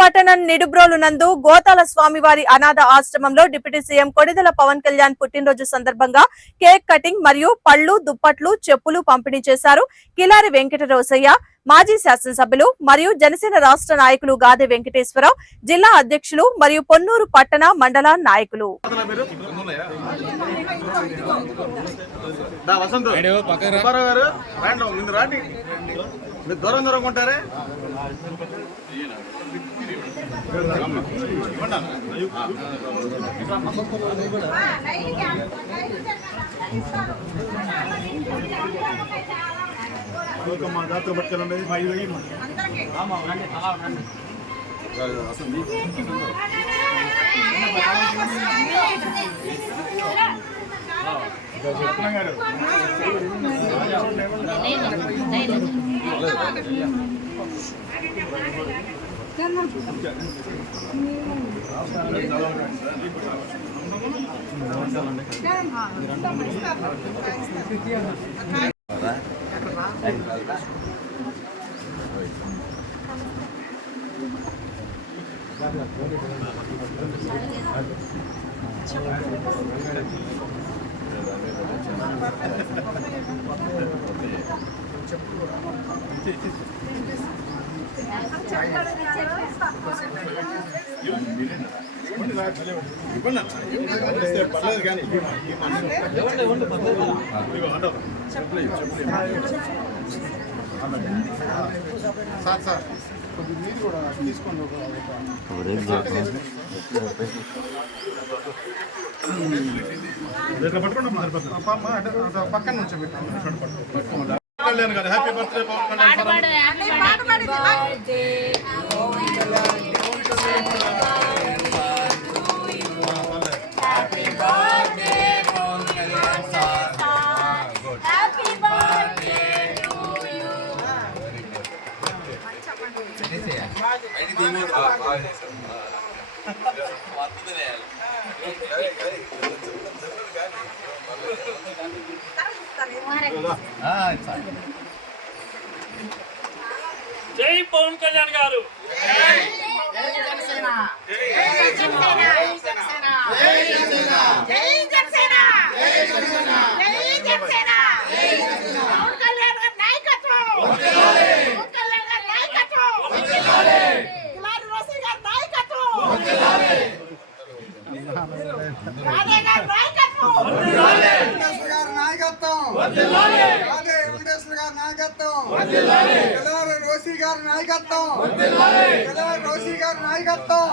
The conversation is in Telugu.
పట్టణం నిడుబ్రోలు నందు గోతాల స్వామివారి అనాథ ఆశ్రమంలో డిప్యూటీ సీఎం కొడిదెల పవన్ కళ్యాణ్ పుట్టినరోజు సందర్భంగా కేక్ కటింగ్ మరియు పళ్ళు దుప్పట్లు చెప్పులు పంపిణీ చేశారు. కిలారి వెంకట రోసయ్య, మాజీ శాసనసభ్యులు మరియు జనసేన రాష్ట్ర నాయకులు గాదె వెంకటేశ్వరరావు, జిల్లా అధ్యక్షులు మరియు పొన్నూరు పట్టణ మండల నాయకులు. దూరం ఉంటారే మా జాతర పట్టుకెళ్ళండి గారు పర్లేదు కానీ సార్ సార్ కొద్ది మీరు కూడా తీసుకోండి. ఇట్లా పట్టుకోండి పక్కన నుంచి పెట్టండి. హ్యాపీ బర్త్డే పవన్ జై పవన్ కళ్యాణ్ గారు. రోసి గారి నాయకత్వం, రోసి గారి నాయకత్వం.